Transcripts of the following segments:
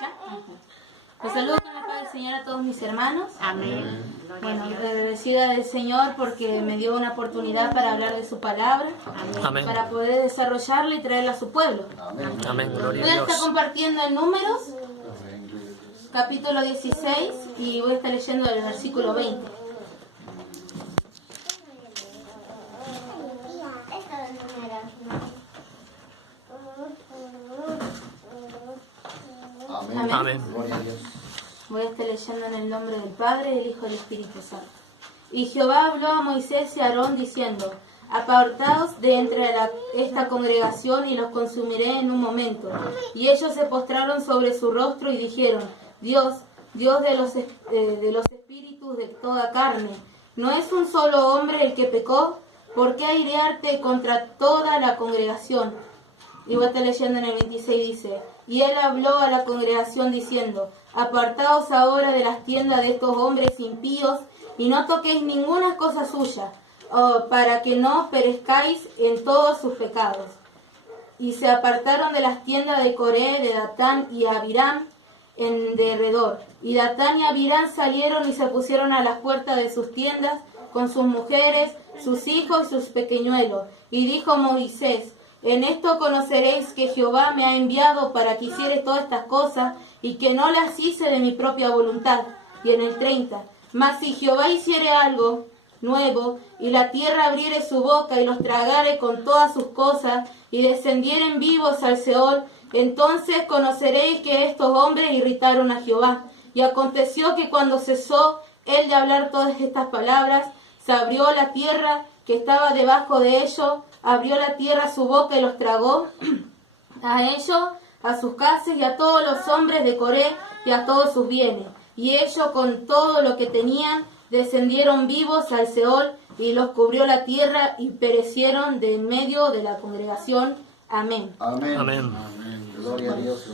¿Ya? Los saludo con la paz del Señor a todos mis hermanos. Amén. Bueno, agradecida del Señor porque me dio una oportunidad para hablar de su palabra, Amén. para poder desarrollarla y traerla a su pueblo. Amén. Gloria Voy a a estar Dios. compartiendo en Números, capítulo 16, y voy a estar leyendo el versículo 20. Amén. Amén. Voy a estar leyendo en el nombre del Padre, del Hijo y del Espíritu Santo. Y Jehová habló a Moisés y a Aarón diciendo: apartaos de entre esta congregación y los consumiré en un momento. Y ellos se postraron sobre su rostro y dijeron: Dios de los espíritus de toda carne, ¿no es un solo hombre el que pecó? ¿Por qué airearte contra toda la congregación? Y voy a estar leyendo en el 26, dice: y él habló a la congregación diciendo: apartaos ahora de las tiendas de estos hombres impíos y no toquéis ninguna cosa suya, para que no perezcáis en todos sus pecados. Y se apartaron de las tiendas de Coré, de Datán y Abiram en derredor. Y Datán y Abiram salieron y se pusieron a las puertas de sus tiendas con sus mujeres, sus hijos y sus pequeñuelos. Y dijo Moisés: en esto conoceréis que Jehová me ha enviado para que hiciere todas estas cosas, y que no las hice de mi propia voluntad. Y en el 30, mas si Jehová hiciere algo nuevo, y la tierra abriere su boca, y los tragare con todas sus cosas, y descendieren vivos al Seol, entonces conoceréis que estos hombres irritaron a Jehová. Y aconteció que cuando cesó él de hablar todas estas palabras, se abrió la tierra que estaba debajo de ellos, abrió la tierra su boca y los tragó, a ellos, a sus casas y a todos los hombres de Coré y a todos sus bienes. Y ellos con todo lo que tenían descendieron vivos al Seol, y los cubrió la tierra y perecieron de en medio de la congregación. Amén. Amén. Amén. Gloria a Dios.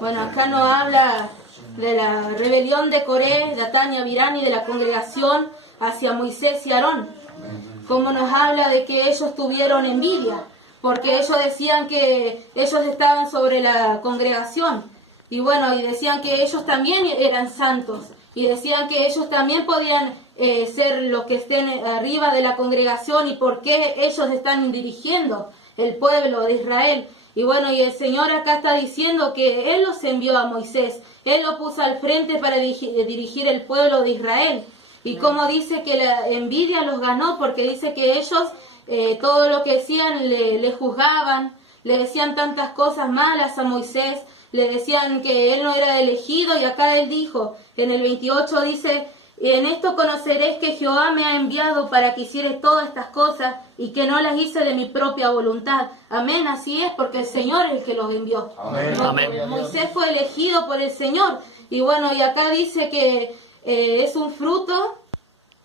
Bueno, acá nos habla de la rebelión de Coré, Datán y Abiram y de la congregación hacia Moisés y Aarón. Como nos habla de que ellos tuvieron envidia, porque ellos decían que ellos estaban sobre la congregación. Y bueno, y decían que ellos también eran santos. Y decían que ellos también podían ser los que estén arriba de la congregación, y por qué ellos están dirigiendo el pueblo de Israel. Y bueno, y el Señor acá está diciendo que Él los envió a Moisés. Él lo puso al frente para dirigir el pueblo de Israel. Y como dice que la envidia los ganó, porque dice que ellos todo lo que decían le juzgaban, le decían tantas cosas malas a Moisés, le decían que él no era elegido. Y acá él dijo, en el 28 dice: en esto conoceréis que Jehová me ha enviado para que hiciere todas estas cosas, y que no las hice de mi propia voluntad. Amén, así es, porque el Señor es el que los envió. Amén. Amén. Moisés fue elegido por el Señor. Y bueno, y acá dice que es un fruto.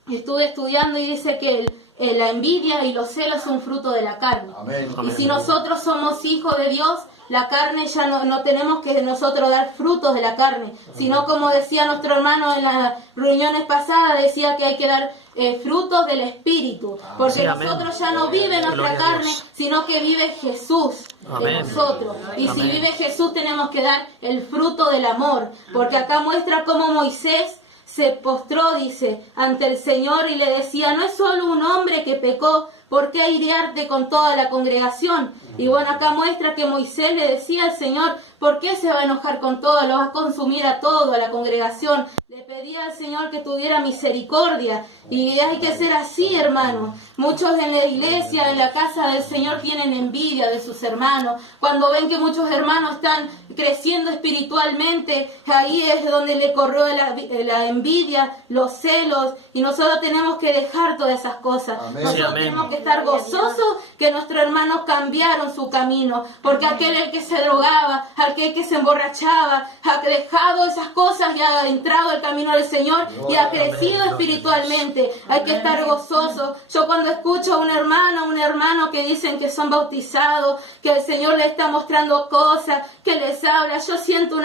Estuve estudiando y dice que la envidia y los celos son fruto de la carne. Amén. Y si nosotros somos hijos de Dios, la carne ya no tenemos que nosotros dar frutos de la carne, sino como decía nuestro hermano en las reuniones pasadas, decía que hay que dar frutos del Espíritu, porque Sí, amén. nosotros ya no vive nuestra Gloria a carne, Dios. sino que vive Jesús en Amén. nosotros. Y si Amén. vive Jesús, tenemos que dar el fruto del amor, porque acá muestra cómo Moisés se postró, dice, ante el Señor y le decía: no es solo un hombre que pecó, ¿por qué airearte con toda la congregación? Y bueno, acá muestra que Moisés le decía al Señor: ¿por qué se va a enojar con todo? Lo va a consumir a todo, a la congregación. Le pedía al Señor que tuviera misericordia. Y hay que ser así, hermanos. Muchos en la iglesia, en la casa del Señor, tienen envidia de sus hermanos. Cuando ven que muchos hermanos están creciendo espiritualmente, ahí es donde le corrió la envidia, los celos. Y nosotros tenemos que dejar todas esas cosas. Amén. Nosotros Sí, amén. tenemos que estar gozosos que nuestros hermanos cambiaron su camino, porque aquel el que se drogaba, aquel que se emborrachaba, ha dejado esas cosas y ha entrado al camino del Señor y ha crecido espiritualmente. Hay que estar gozosos. Yo cuando escucho a un hermano que dicen que son bautizados, que el Señor les está mostrando cosas, que les habla, yo siento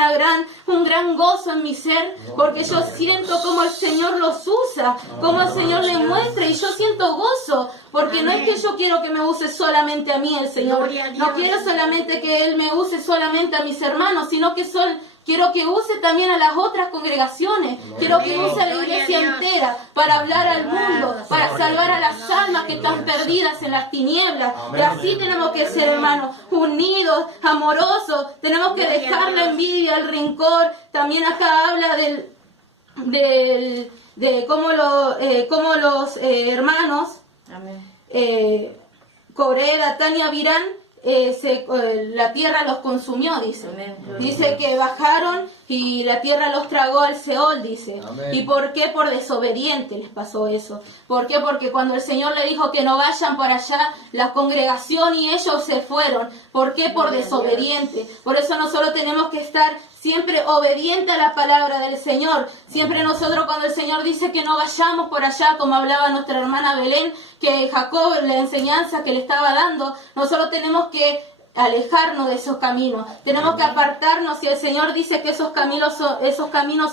un gran gozo en mi ser, porque yo siento como el Señor los usa, como el Señor les muestra, y yo siento gozo, porque no es que yo quiero que me use solamente a mí el Señor, no quiero solamente que Él me use solamente a mis hermanos, sino que Quiero que use también a las otras congregaciones. Quiero que use a la iglesia entera para hablar al mundo, para salvar a las almas que están perdidas en las tinieblas. Y así tenemos que ser, hermanos, unidos, amorosos. Tenemos que dejar la envidia, el rencor. También acá habla de cómo los hermanos Coré, Datán y Abirán, la tierra los consumió, dice. Dice que bajaron y la tierra los tragó al Seol, dice. ¿Y por qué? Por desobediente les pasó eso. ¿Por qué? Porque cuando el Señor le dijo que no vayan para allá, la congregación y ellos se fueron. ¿Por qué? Por desobediente. Por eso nosotros tenemos que estar siempre obediente a la palabra del Señor. Siempre nosotros, cuando el Señor dice que no vayamos por allá, como hablaba nuestra hermana Belén, que Jacob, la enseñanza que le estaba dando, nosotros tenemos que alejarnos de esos caminos. Tenemos que apartarnos. Si el Señor dice que esos caminos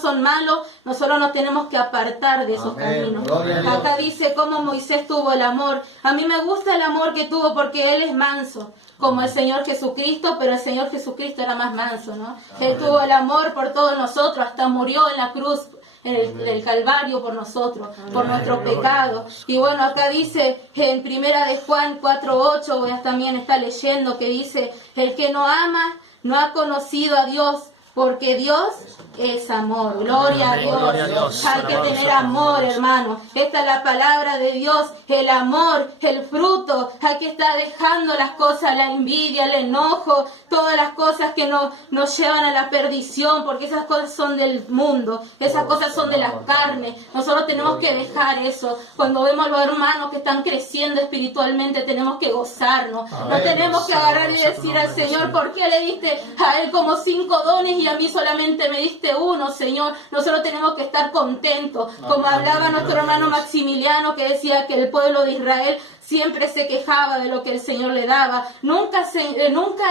son malos, nosotros nos tenemos que apartar de esos caminos. Acá dice cómo Moisés tuvo el amor. A mí me gusta el amor que tuvo porque él es manso, como el Señor Jesucristo, pero el Señor Jesucristo era más manso, ¿no? Él tuvo el amor por todos nosotros, hasta murió en la cruz, en el Calvario por nosotros, por nuestros pecados. Y bueno, acá dice en Primera de Juan 4:8, voy a también estar leyendo, que dice: el que no ama no ha conocido a Dios, porque Dios es amor. Gloria a Dios. Gloria a Dios. Hay que tener amor, hermano. Esta es la palabra de Dios. El amor, el fruto. Hay que estar dejando las cosas, la envidia, el enojo, todas las cosas que nos llevan a la perdición, porque esas cosas son del mundo, esas cosas son de la carne. Nosotros tenemos que dejar eso. Cuando vemos a los hermanos que están creciendo espiritualmente, tenemos que gozarnos. No tenemos que agarrarle y decir al Señor: ¿por qué le diste a él como 5 dones y a mí solamente me diste uno, Señor? Nosotros tenemos que estar contentos. Como hablaba nuestro hermano Maximiliano, que decía que el pueblo de Israel siempre se quejaba de lo que el Señor le daba. Nunca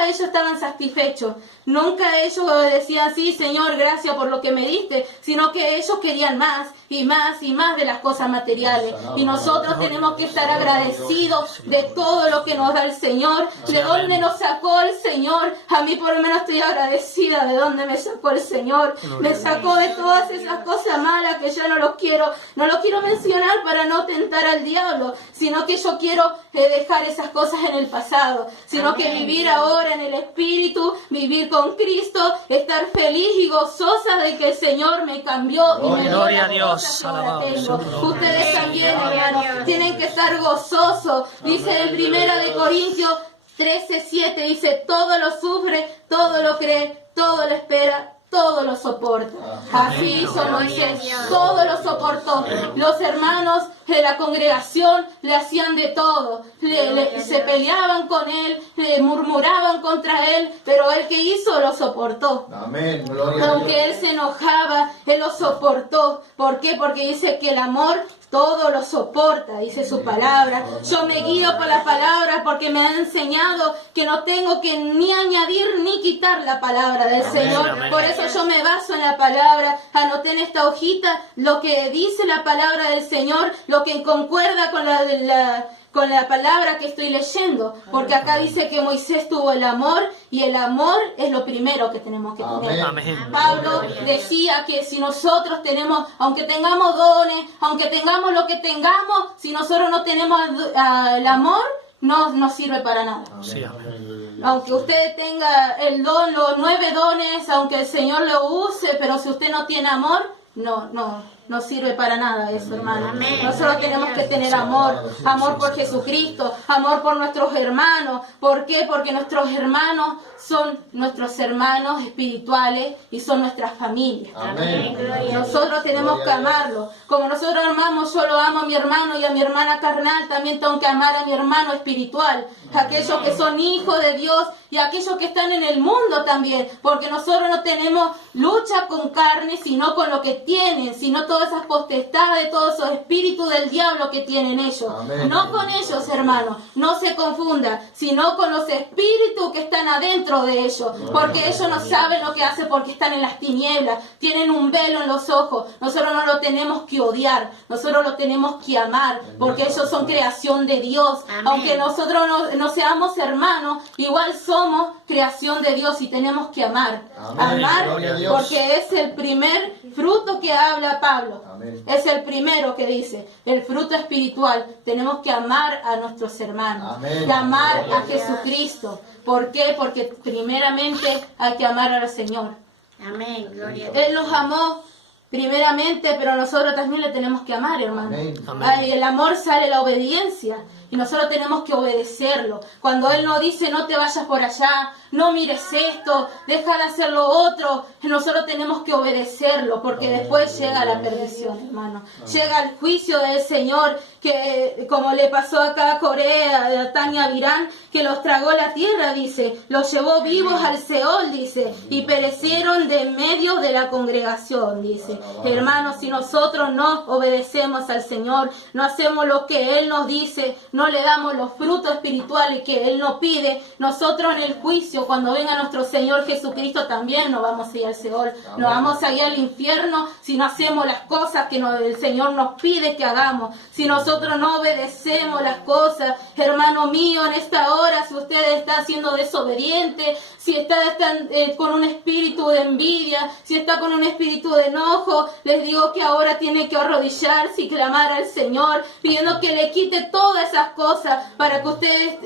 ellos estaban satisfechos. Nunca ellos decían: sí, Señor, gracias por lo que me diste, sino que ellos querían más y más y más de las cosas materiales. Y nosotros tenemos que estar agradecidos de todo lo que nos da el Señor, de dónde nos sacó el Señor. A mí por lo menos estoy agradecida de dónde me sacó el Señor. Me sacó de todas esas cosas malas que yo no lo quiero mencionar para no tentar al diablo, sino que yo quiero dejar esas cosas en el pasado, sino que vivir ahora en el Espíritu, vivir con Cristo, estar feliz y gozosa de que el Señor me cambió y me dio Gloria a las Dios. cosas que ahora tengo. Ustedes también, hermanos, tienen que estar gozosos. Dice en Primera de Corintios 13:7, dice: todo lo sufre, todo lo cree, todo lo espera, todo lo soporta. Así hizo Moisés, todo lo soportó. Los hermanos de la congregación le hacían de todo, se peleaban con él, le murmuraban contra él, pero él que hizo lo soportó. Amén. Gloria a Dios. Aunque él se enojaba, él lo soportó. ¿Por qué? Porque dice que el amor todo lo soporta, dice su palabra. Yo me guío por la palabra porque me ha enseñado que no tengo que ni añadir ni quitar la palabra del Señor. Amén. Por eso yo me baso en la palabra. Anoté en esta hojita lo que dice la palabra del Señor, lo que concuerda con la palabra que estoy leyendo, porque acá dice que Moisés tuvo el amor, y el amor es lo primero que tenemos que tener. Amén. Pablo decía que si nosotros tenemos, aunque tengamos dones, aunque tengamos lo que tengamos, si nosotros no tenemos el amor, no sirve para nada. Sí, amén. Aunque usted tenga el don, los 9 dones, aunque el Señor lo use, pero si usted no tiene amor, no sirve para nada eso, hermano. Nosotros tenemos que tener amor por Jesucristo, amor por nuestros hermanos. ¿Por qué? Porque nuestros hermanos son nuestros hermanos espirituales y son nuestras familias. Amén. Nosotros tenemos que amarlo. Como nosotros amamos, yo lo amo a mi hermano y a mi hermana carnal, también tengo que amar a mi hermano espiritual. Aquellos que son hijos de Dios y aquellos que están en el mundo también. Porque nosotros no tenemos lucha con carne, sino con lo que tienen, sino todo todas esas potestades, todos esos espíritus del diablo que tienen ellos. Amén. No con ellos, hermanos, no se confunda, sino con los espíritus que están adentro de ellos, porque ellos no saben lo que hacen porque están en las tinieblas, tienen un velo en los ojos. Nosotros no lo tenemos que odiar, nosotros lo tenemos que amar, porque ellos son creación de Dios. Amén. Aunque nosotros no seamos hermanos, igual somos creación de Dios y tenemos que amar. Amén. Amar, Gloria a Dios. porque es el primer fruto que habla Pablo. Amén. Es el primero que dice, el fruto espiritual. Tenemos que amar a nuestros hermanos, Amén. que amar Gloria a a Dios. Jesucristo. ¿Por qué? Porque primeramente hay que amar al Señor. Amén, gloria a Dios. Él nos amó primeramente, pero nosotros también le tenemos que amar, hermano. Amén. Amén. Ay, el amor sale la obediencia y nosotros tenemos que obedecerlo. Cuando Él nos dice no te vayas por allá, no mires esto, deja de hacer lo otro, nosotros tenemos que obedecerlo, porque después llega la perdición, hermano. Llega el juicio del Señor, que como le pasó acá a Corea, a Tania Virán, que los tragó la tierra, dice, los llevó vivos al Seol, dice, y perecieron de en medio de la congregación, dice. Hermanos, si nosotros no obedecemos al Señor, no hacemos lo que Él nos dice, no le damos los frutos espirituales que Él nos pide, nosotros en el juicio, cuando venga nuestro Señor Jesucristo, también nos vamos a ir al Seol, nos vamos a ir al infierno si no hacemos las cosas que el Señor nos pide que hagamos, si nosotros no obedecemos las cosas. Hermano mío, en esta hora, si usted está siendo desobediente, si está con un espíritu de envidia, si está con un espíritu de enojo, les digo que ahora tiene que arrodillarse y clamar al Señor, pidiendo que le quite todas esas cosas para que usted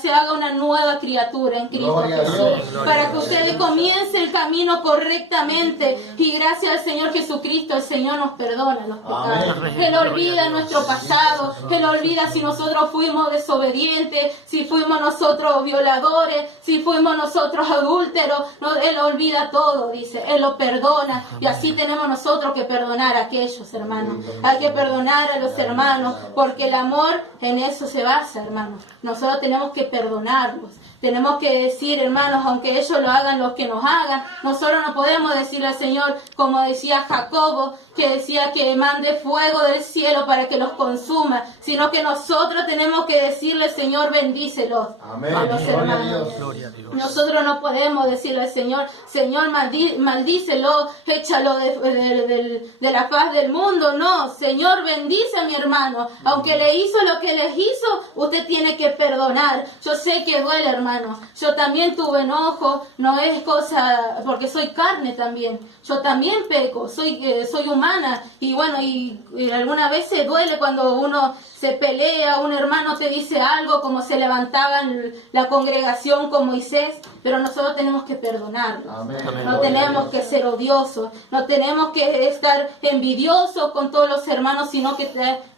se haga una nueva criatura en Cristo Gloria a Jesús, Dios. para que usted comience el camino correctamente, y gracias al Señor Jesucristo el Señor nos perdona los pecados. Amén. Él olvida nuestro pasado, Él olvida si nosotros fuimos desobedientes, si fuimos nosotros violadores, si fuimos nosotros adúlteros, Él olvida todo, dice, Él lo perdona, y así tenemos nosotros que perdonar a aquellos hermanos, hay que perdonar a los hermanos, porque el amor en eso se basa, hermanos. Nosotros tenemos que perdonarlos. Tenemos que decir, hermanos, aunque ellos lo hagan, los que nos hagan, nosotros no podemos decirle al Señor, como decía Jacobo, que decía que mande fuego del cielo para que los consuma, sino que nosotros tenemos que decirle, Señor, bendícelos Amén. a los Gloria a hermanos. Dios. Gloria a Dios. Nosotros no podemos decirle al Señor, Señor, maldícelo, échalo de la faz del mundo. No, Señor, bendice a mi hermano. Aunque le hizo lo que les hizo, usted tiene que perdonar. Yo sé que duele, hermano. Yo también tuve enojo, no es cosa, porque soy carne también. Yo también peco, soy humana. Y bueno, y algunas veces duele cuando uno se pelea, un hermano te dice algo, como se levantaba en la congregación con Moisés, pero nosotros tenemos que perdonarlo. Amén. Amén. No tenemos que ser odiosos, no tenemos que estar envidiosos con todos los hermanos, sino que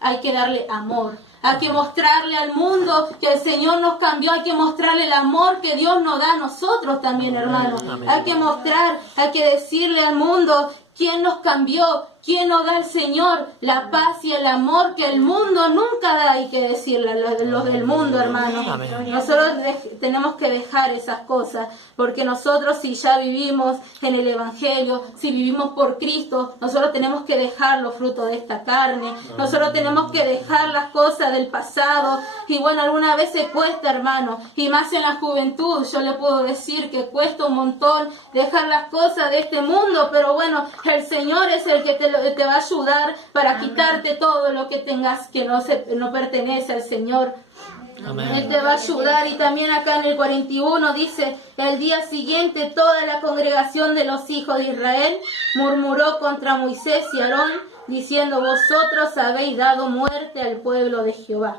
hay que darle amor. Hay que mostrarle al mundo que el Señor nos cambió, hay que mostrarle el amor que Dios nos da a nosotros también, hermanos. Amén. Hay que mostrar, hay que decirle al mundo quién nos cambió, quién nos da el Señor, la paz y el amor que el mundo nunca da. Hay que decirle a los del mundo, hermanos. Amén. Nosotros tenemos que dejar esas cosas, porque nosotros, si ya vivimos en el Evangelio, si vivimos por Cristo, nosotros tenemos que dejar los frutos de esta carne, nosotros tenemos que dejar las cosas del pasado. Y bueno, algunas veces cuesta, hermano, y más en la juventud, yo le puedo decir que cuesta un montón dejar las cosas de este mundo, pero bueno, el Señor es el que te va a ayudar para quitarte todo lo que tengas que no pertenece al Señor. Amén. Él te va a ayudar. Y también acá en el 41 dice, el día siguiente toda la congregación de los hijos de Israel murmuró contra Moisés y Aarón, diciendo, vosotros habéis dado muerte al pueblo de Jehová.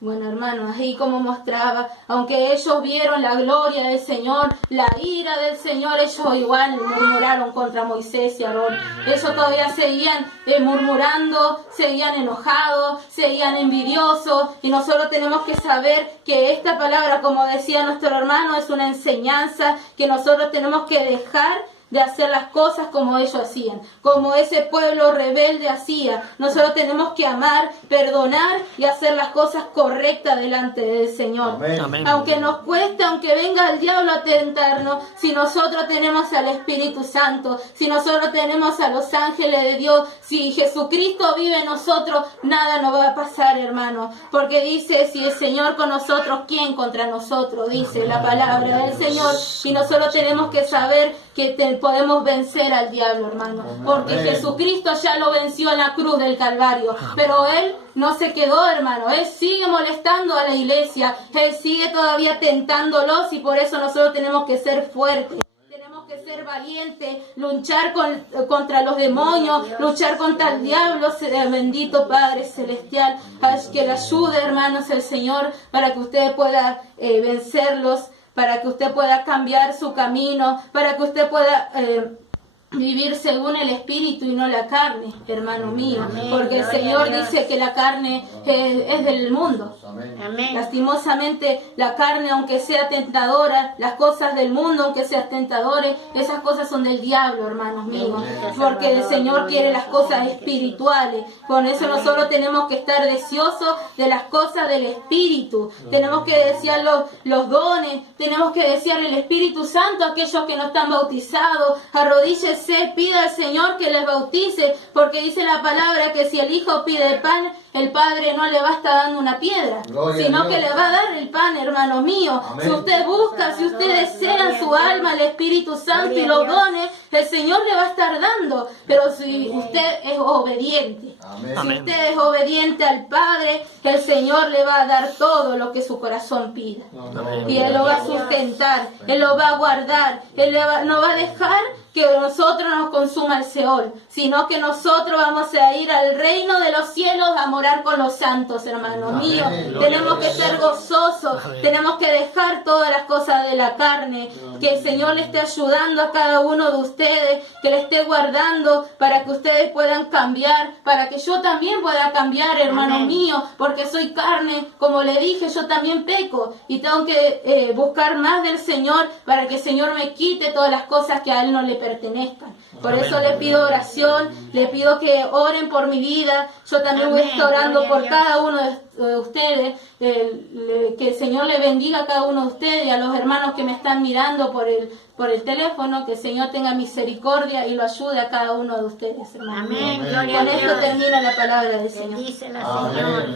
Bueno, hermanos, ahí como mostraba, aunque ellos vieron la gloria del Señor, la ira del Señor, ellos igual murmuraron contra Moisés y Aarón. Ellos todavía seguían murmurando, seguían enojados, seguían envidiosos, y nosotros tenemos que saber que esta palabra, como decía nuestro hermano, es una enseñanza que nosotros tenemos que dejar de hacer las cosas como ellos hacían, como ese pueblo rebelde hacía. Nosotros tenemos que amar, perdonar y hacer las cosas correctas delante del Señor. Amén. Aunque nos cueste, aunque venga el diablo a tentarnos, si nosotros tenemos al Espíritu Santo, si nosotros tenemos a los ángeles de Dios, si Jesucristo vive en nosotros, nada nos va a pasar, hermano. Porque dice, si el Señor con nosotros, ¿quién contra nosotros? Dice la palabra del Señor. Y nosotros tenemos que saber que podemos vencer al diablo, hermano. Porque Jesucristo ya lo venció en la cruz del Calvario. Pero Él no se quedó, hermano. Él sigue molestando a la iglesia. Él sigue todavía tentándolos y por eso nosotros tenemos que ser fuertes. Tenemos que ser valientes, luchar contra los demonios, luchar contra el diablo. Bendito Padre Celestial, que le ayude, hermanos, el Señor, para que usted pueda vencerlos, para que usted pueda cambiar su camino, para que usted pueda vivir según el Espíritu y no la carne, hermano mío. Amén. Porque el Señor dice que la carne es del mundo. Amén. Lastimosamente la carne, aunque sea tentadora, las cosas del mundo, aunque sean tentadores, esas cosas son del diablo, hermanos míos. Porque el Señor quiere las cosas espirituales. Por eso nosotros tenemos que estar deseosos de las cosas del Espíritu. Tenemos que desear los dones, tenemos que desear el Espíritu Santo a aquellos que no están bautizados. Arrodíllese, pida al Señor que les bautice, porque dice la palabra que si el Hijo pide pan, el Padre no le va a estar dando una piedra, sino que le va a dar el pan, hermano mío. Si usted busca, si usted desea su alma, el Espíritu Santo y los dones, el Señor le va a estar dando. Pero si usted es obediente, si usted es obediente al Padre, el Señor le va a dar todo lo que su corazón pida. Y Él lo va a sustentar, Él lo va a guardar, Él no va a dejar que nosotros nos consuma el Seol, sino que nosotros vamos a ir al reino de los cielos a morar con los santos, hermanos míos. Tenemos que ser gozosos, tenemos que dejar todas las cosas de la carne, que el Señor le esté ayudando a cada uno de ustedes, que le esté guardando para que ustedes puedan cambiar, para que yo también pueda cambiar, hermano mío, porque soy carne, como le dije, yo también peco y tengo que buscar más del Señor para que el Señor me quite todas las cosas que a Él no le pertenezcan. Por eso le pido oración, le pido que oren por mi vida. Yo también voy a estar orando por cada uno de ustedes, que el Señor le bendiga a cada uno de ustedes y a los hermanos que me están mirando por el teléfono, que el Señor tenga misericordia y lo ayude a cada uno de ustedes, hermanos. Amén. Con esto termina la palabra del Señor. Bendícela, Señor.